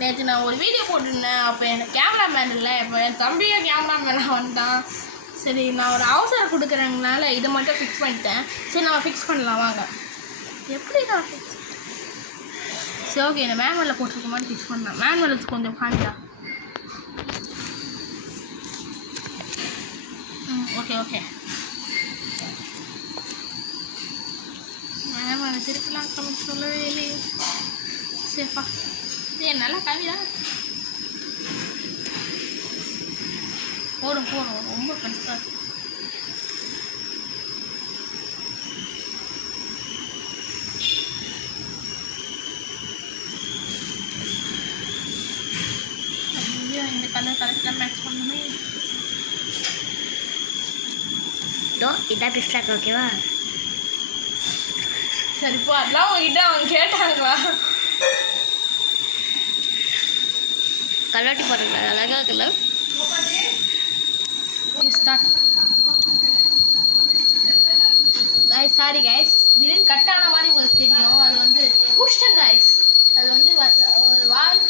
நேற்று நான் ஒரு வீடியோ போட்டிருந்தேன். அப்போ எனக்கு கேமராமேன் இல்லை, இப்போ என் தம்பியும் கேமராமேனாக வந்தான். சரி நான் ஒரு அவசரம் கொடுக்குறதுனால இதை மட்டும் ஃபிக்ஸ் பண்ணிட்டேன். சரி நம்ம ஃபிக்ஸ் பண்ணலாம் வாங்க. எப்படி தான் ஃபிக்ஸ்? சரி ஓகே, நான் மேனுவலில் போட்டிருக்க மாதிரி ஃபிக்ஸ் பண்ணலாம். மேனுவலுக்கு கொஞ்சம் காணிடா. ஓகே ஓகே, மேனுவல் திருப்பலாம் கம்மி சொல்லவே இல்லையே. சரிப்பா, சரி நல்லா கவிதா போடும் போடும், ரொம்ப பெருசாக இருக்கு. இந்த கலர் கரெக்டாக மேட்ச் பண்ணுமே. இதான் பிஸ்டாக் ஓகேவா? சரிப்பா, அதெல்லாம் உங்ககிட்ட அவங்க கேட்டாங்களா? கல்லாட்டி பாருங்க, அழகாக இருக்குல்ல? ஸ்டார்ட். சாரி கைஸ், திடீர்னு கட் ஆன மாதிரி உங்களுக்கு தெரியும். அது வந்து புஷ்டன் கைஸ், அது வந்து வாழ்க்கை